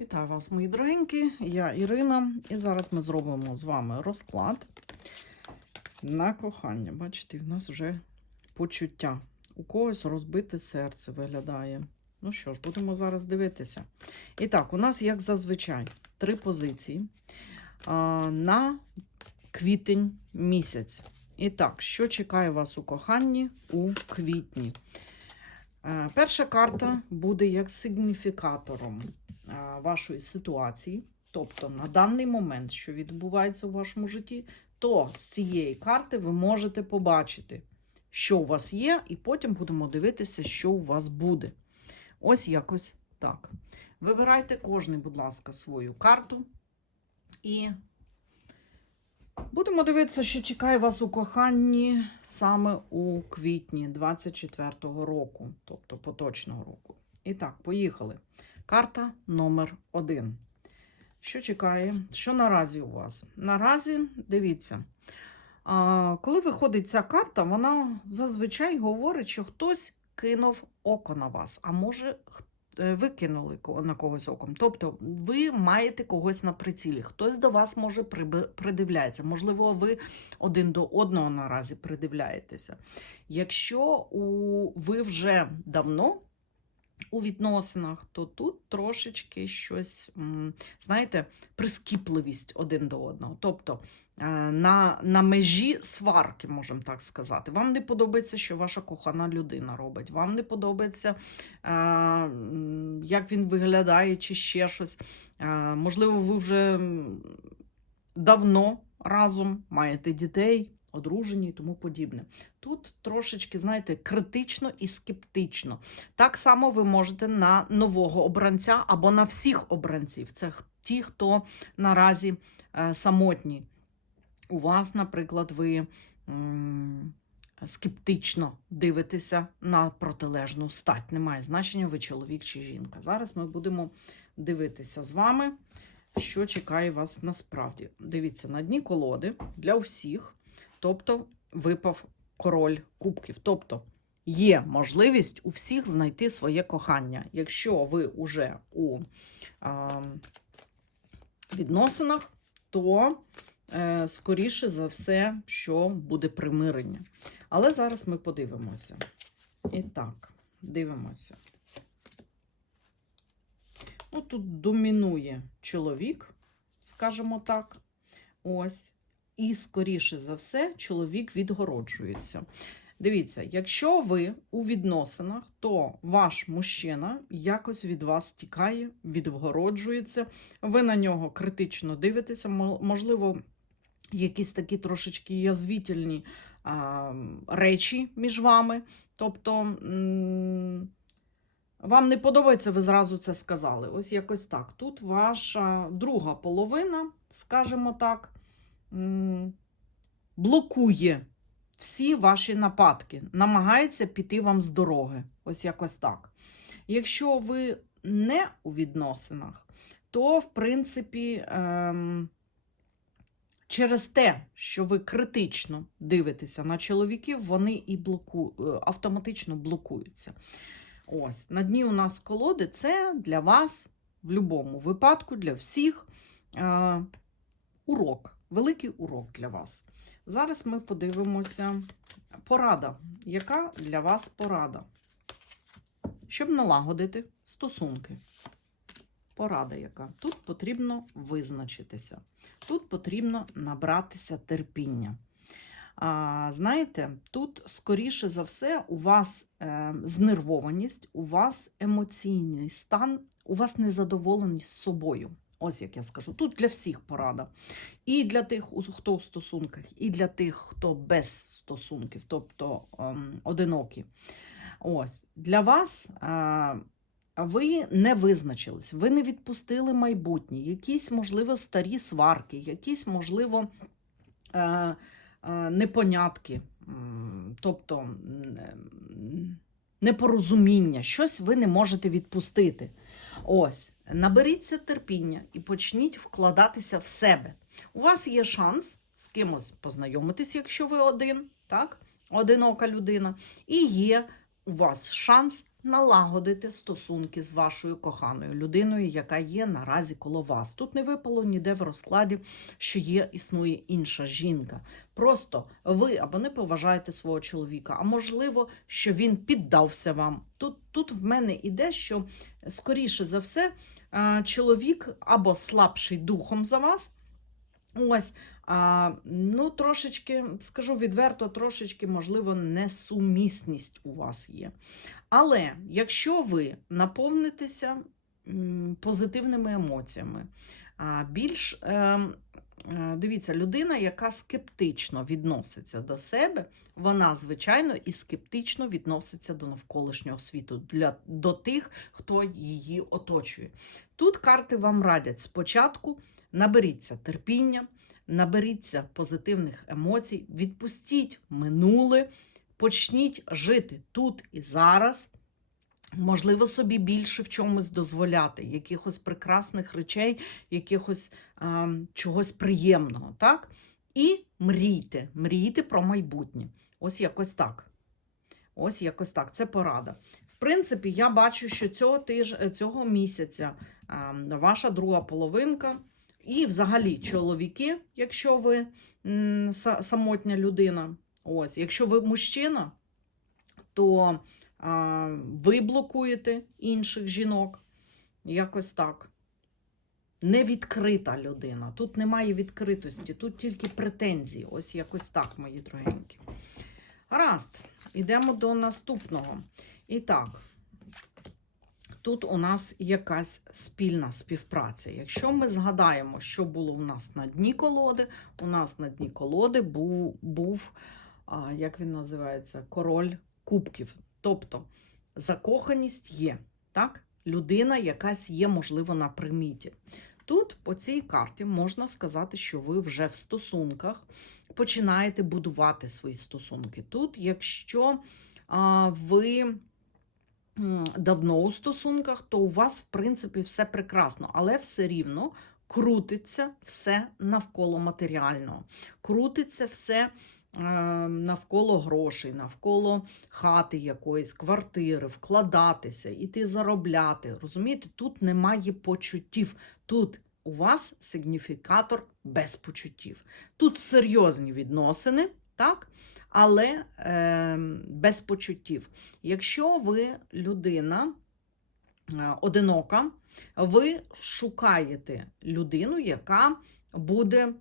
Вітаю вас, мої дорогенькі. Я Ірина, і зараз ми зробимо з вами розклад на кохання. Бачите, в нас вже почуття. У когось розбите серце виглядає. Ну що ж, будемо зараз дивитися. І так, у нас, як зазвичай, три позиції на квітень місяць. І так, що чекає вас у коханні у квітні? Е, Перша карта буде як сигніфікатором вашої ситуації, тобто на даний момент, що відбувається у вашому житті, то з цієї карти ви можете побачити, що у вас є, і потім будемо дивитися, що у вас буде. Ось якось так. Вибирайте кожний, будь ласка, свою карту. І будемо дивитися, що чекає вас у коханні саме у квітні 24-го року, тобто поточного року. І так, поїхали. Карта номер один. Що чекає? Що наразі у вас? Наразі, дивіться, коли виходить ця карта, вона зазвичай говорить, що хтось кинув око на вас, а може, е, ви кинули на когось оком. Тобто ви маєте когось на прицілі, хтось до вас може придивляється. Можливо, ви один до одного наразі придивляєтеся. Якщо у, ви вже давно у відносинах, то тут трошечки щось, знаєте, прискіпливість один до одного. Тобто е, на, на межі сварки, можемо так сказати. Вам не подобається, що ваша кохана людина робить. Вам не подобається, е, як він виглядає, чи ще щось. Е, Можливо, ви вже давно разом маєте дітей, одружені і тому подібне. Тут трошечки, знаєте, критично і скептично. Так само ви можете на нового обранця або на всіх обранців. Це ті, хто наразі е, самотні. У вас, наприклад, ви скептично дивитеся на протилежну стать. Немає значення, ви чоловік чи жінка. Зараз ми будемо дивитися з вами, що чекає вас насправді. Дивіться, на дні колоди для всіх, тобто випав король кубків. Тобто є можливість у всіх знайти своє кохання. Якщо ви вже у а, відносинах, то е, скоріше за все, що буде примирення. Але зараз ми подивимося. І так, дивимося. Ну, тут домінує чоловік, скажімо так. Ось. І, скоріше за все, чоловік відгороджується. Дивіться, якщо ви у відносинах, то ваш мужчина якось від вас тікає, відгороджується, ви на нього критично дивитеся, можливо, якісь такі трошечки язвітельні а, речі між вами. Тобто, вам не подобається, ви зразу це сказали. Ось якось так. Тут ваша друга половина, скажімо так, блокує всі ваші нападки, намагається піти вам з дороги. Ось якось так. Якщо ви не у відносинах, то, в принципі, ем, через те, що ви критично дивитеся на чоловіків, вони і блоку... е, автоматично блокуються. Ось, на дні у нас колоди це для вас в будь-якому випадку, для всіх е, урок, великий урок для вас. Зараз ми подивимося порада. Яка для вас порада? Щоб налагодити стосунки. Порада яка? Тут потрібно визначитися. Тут потрібно набратися терпіння. А, знаєте, тут, скоріше за все, у вас е, знервованість, у вас емоційний стан, у вас незадоволеність з собою. Ось як я скажу. Тут для всіх порада. І для тих, хто у стосунках, і для тих, хто без стосунків, тобто ем, одинокі. Ось для вас. Е, ви не визначились, ви не відпустили майбутнє, якісь, можливо, старі сварки, якісь, можливо, е, е, непонятки, тобто непорозуміння, щось ви не можете відпустити. Ось, наберіться терпіння і почніть вкладатися в себе. У вас є шанс з кимось познайомитись, якщо ви один, так? одинока людина, і є у вас шанс налагодити стосунки з вашою коханою людиною, яка є наразі коло вас. Тут не випало ніде в розкладі, що є, існує інша жінка. Просто ви або не поважаєте свого чоловіка, а можливо, що він піддався вам. Тут, тут в мене іде, що скоріше за все, чоловік або слабший духом за вас. Ось, а, ну, трошечки, скажу відверто, трошечки, можливо, несумісність у вас є. Але якщо ви наповнитеся позитивними емоціями, більш е, е, дивіться, людина, яка скептично відноситься до себе, вона, звичайно, і скептично відноситься до навколишнього світу, для, до тих, хто її оточує. Тут карти вам радять спочатку наберіться терпіння, наберіться позитивних емоцій, відпустіть минуле, почніть жити тут і зараз. Можливо, собі більше в чомусь дозволяти, якихось прекрасних речей, якихось а, чогось приємного, так? І мрійте, мрійте про майбутнє. Ось якось так. Ось якось так. Це порада. В принципі, я бачу, що цього тиж... цього місяця а, ваша друга половинка, і взагалі чоловіки, якщо ви самотня людина, ось, якщо ви мужчина, то ви блокуєте інших жінок. Якось так. Невідкрита людина. Тут немає відкритості, тут тільки претензії. Ось якось так, мої дорогенькі. Гаразд, йдемо до наступного. І так, тут у нас якась спільна співпраця. Якщо ми згадаємо, що було у нас на дні колоди, у нас на дні колоди був, був як він називається, король кубків. Тобто закоханість є, так? Людина якась є, можливо, на приміті. Тут по цій карті можна сказати, що ви вже в стосунках починаєте будувати свої стосунки. Тут, якщо а, ви давно у стосунках, то у вас, в принципі, все прекрасно, але все рівно крутиться все навколо матеріального. Крутиться все навколо грошей, навколо хати якоїсь, квартири, вкладатися, іти заробляти. Розумієте, тут немає почуттів. Тут у вас сигніфікатор без почуттів. Тут серйозні відносини, так? але е, без почуттів. Якщо ви людина е, одинока, ви шукаєте людину, яка буде.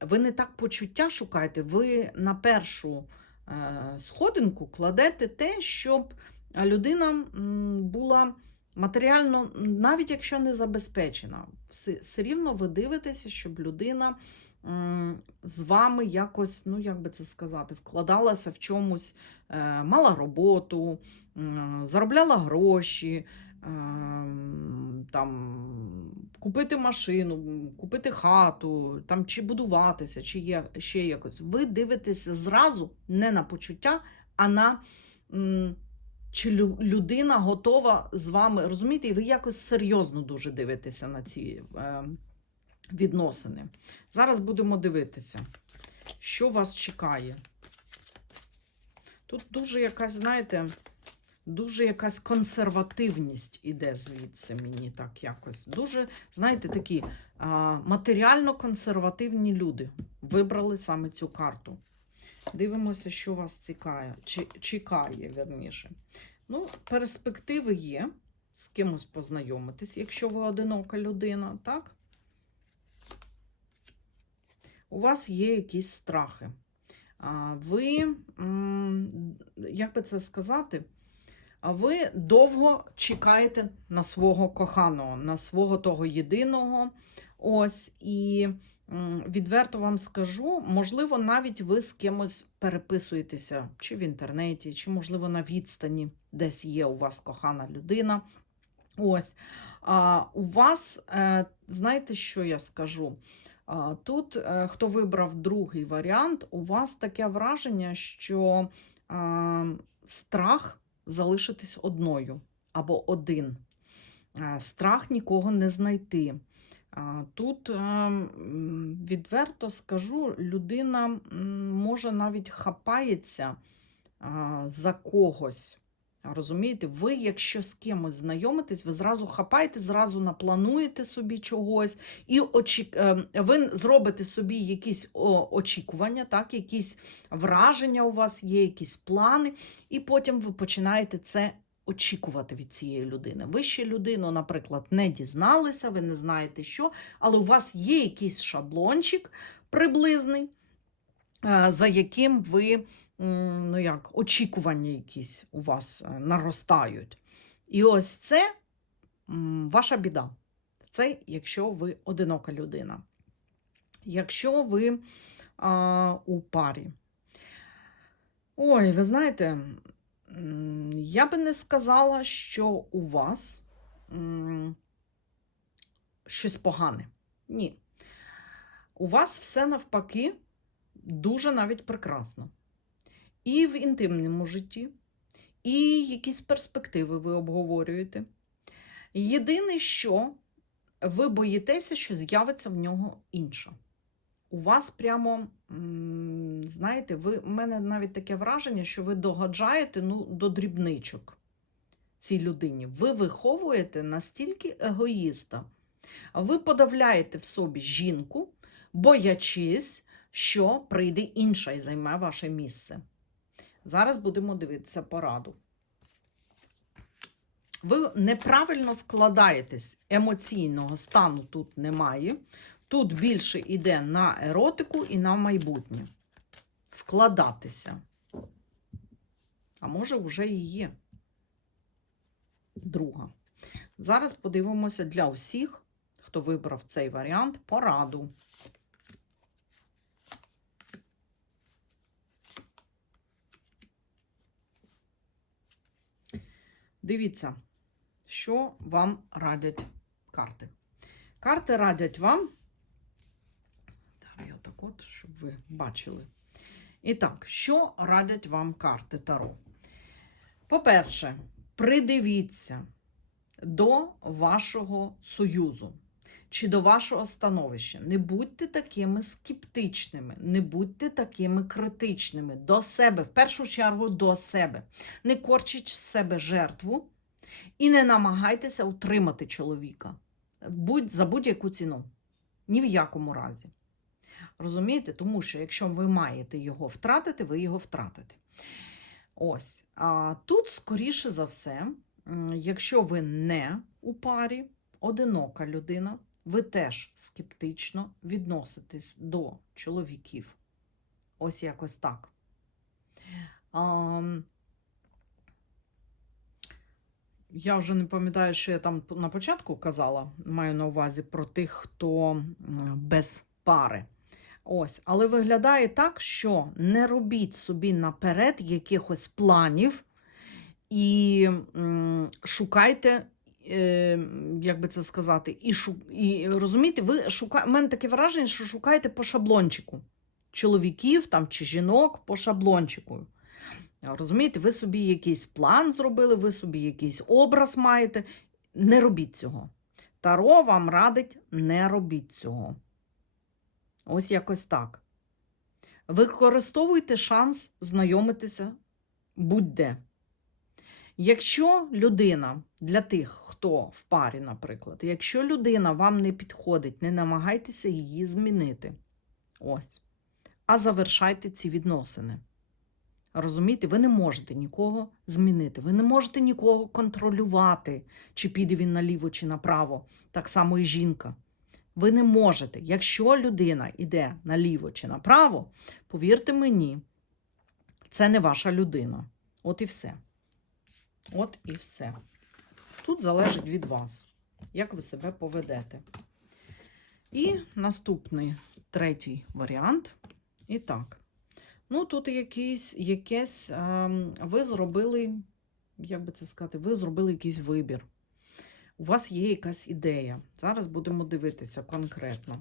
Ви не так почуття шукаєте, ви на першу е, сходинку кладете те, щоб людина була матеріально, навіть якщо не забезпечена, все, все рівно ви дивитеся, щоб людина з вами якось, ну як би це сказати, вкладалася в чомусь, е, мала роботу, заробляла гроші. Ем, Там, купити машину, купити хату, там, чи будуватися, чи є, ще якось. Ви дивитеся зразу не на почуття, а на чи людина готова з вами, розумієте, і ви якось серйозно дуже дивитеся на ці е, відносини. Зараз будемо дивитися, що вас чекає. Тут дуже якась, знаєте, дуже якась консервативність іде звідси мені так якось. Дуже, знаєте, такі матеріально-консервативні люди вибрали саме цю карту. Дивимося, що вас цікає, чи, чекає, верніше. Ну, перспективи є з кимось познайомитись, якщо ви одинока людина, так? У вас є якісь страхи. Ви, як би це сказати, а ви довго чекаєте на свого коханого, на свого того єдиного. Ось, і відверто вам скажу, можливо, навіть ви з кимось переписуєтеся, чи в інтернеті, чи, можливо, на відстані, десь є у вас кохана людина. Ось. А, у вас, е, знаєте, що я скажу? Тут, е, хто вибрав другий варіант, у вас таке враження, що страх залишитись одною або один. Е, Страх нікого не знайти. Тут, е, відверто скажу, людина може навіть хапається за когось. Розумієте, ви, якщо з кимось знайомитесь, ви зразу хапаєте, зразу наплануєте собі чогось, і очі... е, ви зробите собі якісь очікування, так, якісь враження у вас є, якісь плани, і потім ви починаєте це очікувати від цієї людини. Ви ще людину, наприклад, не дізналися, ви не знаєте що, але у вас є якийсь шаблончик приблизний, е, за яким ви ну як, очікування якісь у вас е, наростають. І ось це ваша біда. Це якщо ви одинока людина. Якщо ви а, у парі. Ой, ви знаєте, я би не сказала, що у вас щось погане. Ні. У вас все навпаки дуже навіть прекрасно. І в інтимному житті, і якісь перспективи ви обговорюєте. Єдине, що ви боїтеся, що з'явиться в нього інша. У вас прямо, знаєте, ви, у мене навіть таке враження, що ви догаджаєте ну, до дрібничок цій людині. Ви виховуєте настільки егоїста. Ви подавляєте в собі жінку, боячись, що прийде інша і займе ваше місце. Зараз будемо дивитися пораду. Ви неправильно вкладаєтесь, емоційного стану тут немає. Тут більше йде на еротику і на майбутнє. Вкладатися. А може, вже і є друга. Зараз подивимося для усіх, хто вибрав цей варіант, пораду. Дивіться, що вам радять карти. Карти радять вам. Так, я так от, щоб ви бачили. І так, що радять вам карти Таро? По-перше, придивіться до вашого союзу чи до вашого становища. Не будьте такими скептичними, не будьте такими критичними до себе, в першу чергу до себе. Не корчіть з себе жертву і не намагайтеся утримати чоловіка будь, за будь-яку ціну. Ні в якому разі. Розумієте? Тому що якщо ви маєте його втратити, ви його втратите. Ось. А тут, скоріше за все, якщо ви не у парі, одинока людина, ви теж скептично відноситесь до чоловіків. Ось якось так. А, я вже не пам'ятаю, що я там на початку казала, маю на увазі про тих, хто без пари. Ось, але виглядає так, що не робіть собі наперед якихось планів і м, шукайте, як би це сказати, і, шу, і розумієте, ви шукаєте, мене таке враження, що шукаєте по шаблончику чоловіків там, чи жінок по шаблончику. Розумієте, ви собі якийсь план зробили, ви собі якийсь образ маєте. Не робіть цього. Таро вам радить, не робіть цього. Ось якось так. Використовуйте шанс знайомитися будь-де. Якщо людина для тих, хто в парі, наприклад, якщо людина вам не підходить, не намагайтеся її змінити. Ось. А завершайте ці відносини. Розумієте, ви не можете нікого змінити, ви не можете нікого контролювати, чи піде він наліво, чи направо. Так само і жінка. Ви не можете. Якщо людина йде наліво чи направо, повірте мені, це не ваша людина. От і все. От і все. Тут залежить від вас, як ви себе поведете. І наступний третій варіант. І так. Ну, тут якийсь, якесь, ем, ви зробили, як би це сказати, ви зробили якийсь вибір. У вас є якась ідея. Зараз будемо дивитися конкретно.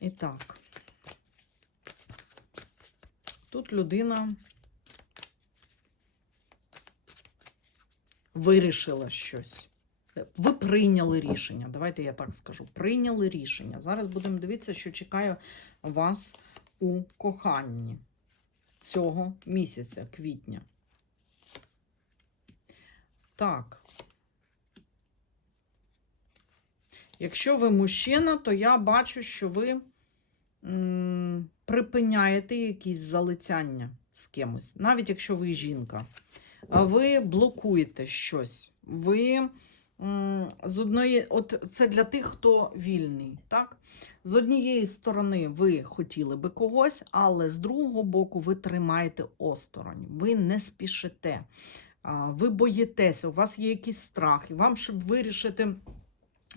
І так, тут людина вирішила щось. Ви прийняли рішення. Давайте я так скажу. Прийняли рішення. Зараз будемо дивитися, що чекає вас у коханні цього місяця, квітня. Так. Якщо ви мужчина, то я бачу, що ви м, припиняєте якісь залицяння з кимось, навіть якщо ви жінка. Ви блокуєте щось. Ви з одної, от це для тих, хто вільний. так? З однієї сторони, ви хотіли би когось, але з другого боку, ви тримаєте осторонь, ви не спішите, ви боїтеся, у вас є якийсь страх, вам, щоб вирішити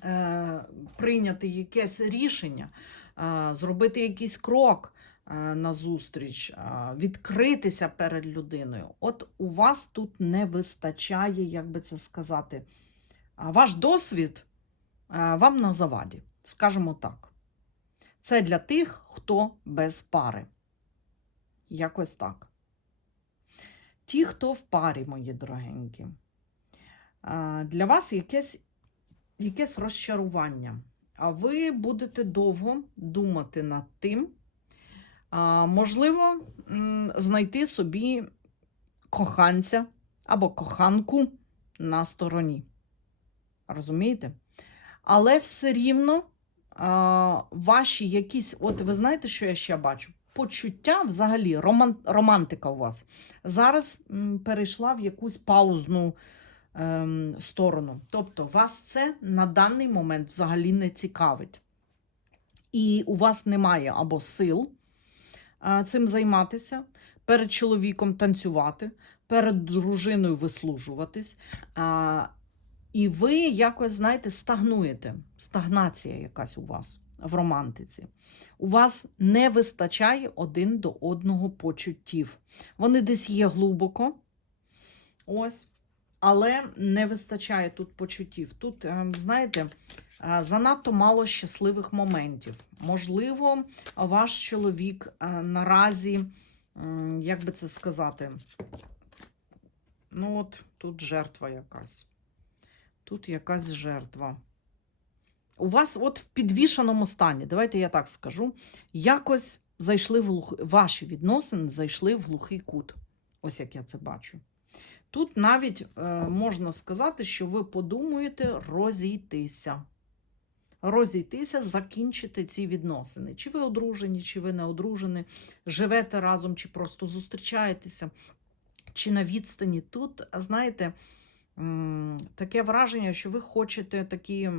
е, прийняти якесь рішення, зробити якийсь крок назустріч, е, відкритися перед людиною. От у вас тут не вистачає, як би це сказати, ваш досвід е, вам на заваді, скажімо так. Це для тих, хто без пари. Якось так. Ті, хто в парі, мої дорогенькі, е, для вас якесь якесь розчарування. А ви будете довго думати над тим, можливо, знайти собі коханця або коханку на стороні. Розумієте? Але все рівно а, ваші якісь, от ви знаєте, що я ще бачу? Почуття взагалі, роман, романтика у вас зараз м, перейшла в якусь паузну ем, сторону. Тобто вас це на даний момент взагалі не цікавить. І у вас немає або сил цим займатися, перед чоловіком танцювати, перед дружиною вислужуватись. І ви якось, знаєте, стагнуєте. Стагнація якась у вас в романтиці. У вас не вистачає один до одного почуттів. Вони десь є глибоко. Ось але не вистачає тут почуттів. Тут, е, знаєте, е, занадто мало щасливих моментів. Можливо, ваш чоловік е, наразі, як би це сказати, ну от тут жертва якась. Тут якась жертва. У вас от в підвішеному стані, давайте я так скажу, якось зайшли в глух... ваші відносини зайшли в глухий кут. Ось як я це бачу. Тут навіть е, можна сказати, що ви подумаєте розійтися. Розійтися, закінчити ці відносини. Чи ви одружені, чи ви не одружені, живете разом, чи просто зустрічаєтеся, чи на відстані. Тут, знаєте, таке враження, що ви хочете такі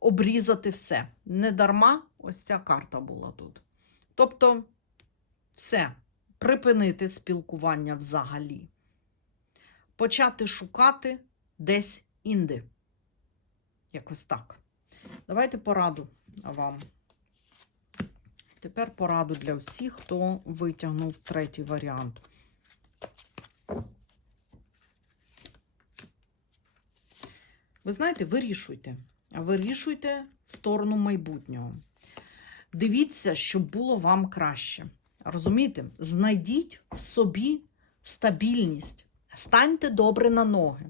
обрізати все. Не дарма ось ця карта була тут. Тобто, все, припинити спілкування взагалі почати шукати десь інде. Якось так. Давайте пораду вам. Тепер пораду для всіх, хто витягнув третій варіант. Ви знаєте, вирішуйте. Вирішуйте в сторону майбутнього. Дивіться, щоб було вам краще. Розумієте? Знайдіть в собі стабільність. Станьте добре на ноги.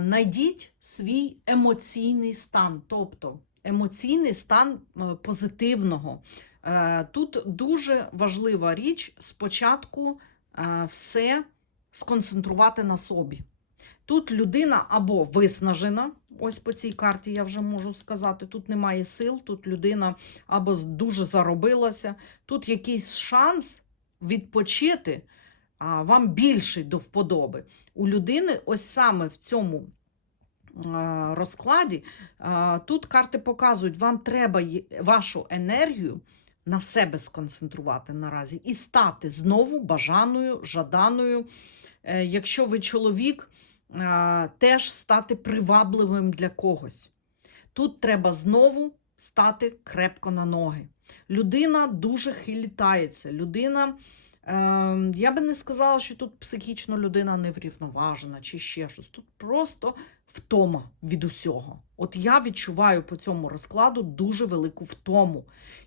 Найдіть свій емоційний стан, тобто емоційний стан е, позитивного. Е, Тут дуже важлива річ спочатку е, все сконцентрувати на собі. Тут людина або виснажена, ось по цій карті я вже можу сказати, тут немає сил, тут людина або дуже заробилася, тут якийсь шанс відпочити а, вам більший до вподоби. У людини ось саме в цьому розкладі тут карти показують, вам треба вашу енергію на себе сконцентрувати наразі і стати знову бажаною, жаданою. Е, Якщо ви чоловік, теж стати привабливим для когось. Тут треба знову стати крепко на ноги. Людина дуже хилітається. Людина, е, я би не сказала, що тут психічно людина неврівноважена чи ще щось. Тут просто втома від усього. От я відчуваю по цьому розкладу дуже велику втому.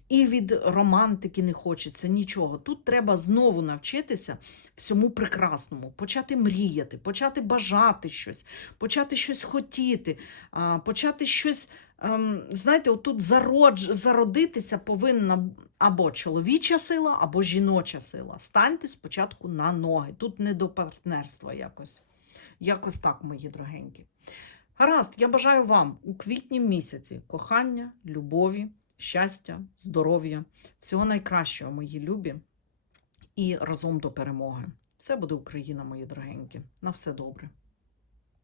І від романтики не хочеться нічого. Тут треба знову навчитися всьому прекрасному, почати мріяти, почати бажати щось, почати щось хотіти, почати щось. Ем, Знаєте, отут зародж, зародитися повинна або чоловіча сила, або жіноча сила. Станьте спочатку на ноги. Тут не до партнерства якось. Якось так, мої дорогенькі. Гаразд, я бажаю вам у квітні місяці кохання, любові, щастя, здоров'я, всього найкращого, мої любі, і разом до перемоги. Все буде Україна, мої дорогенькі. На все добре.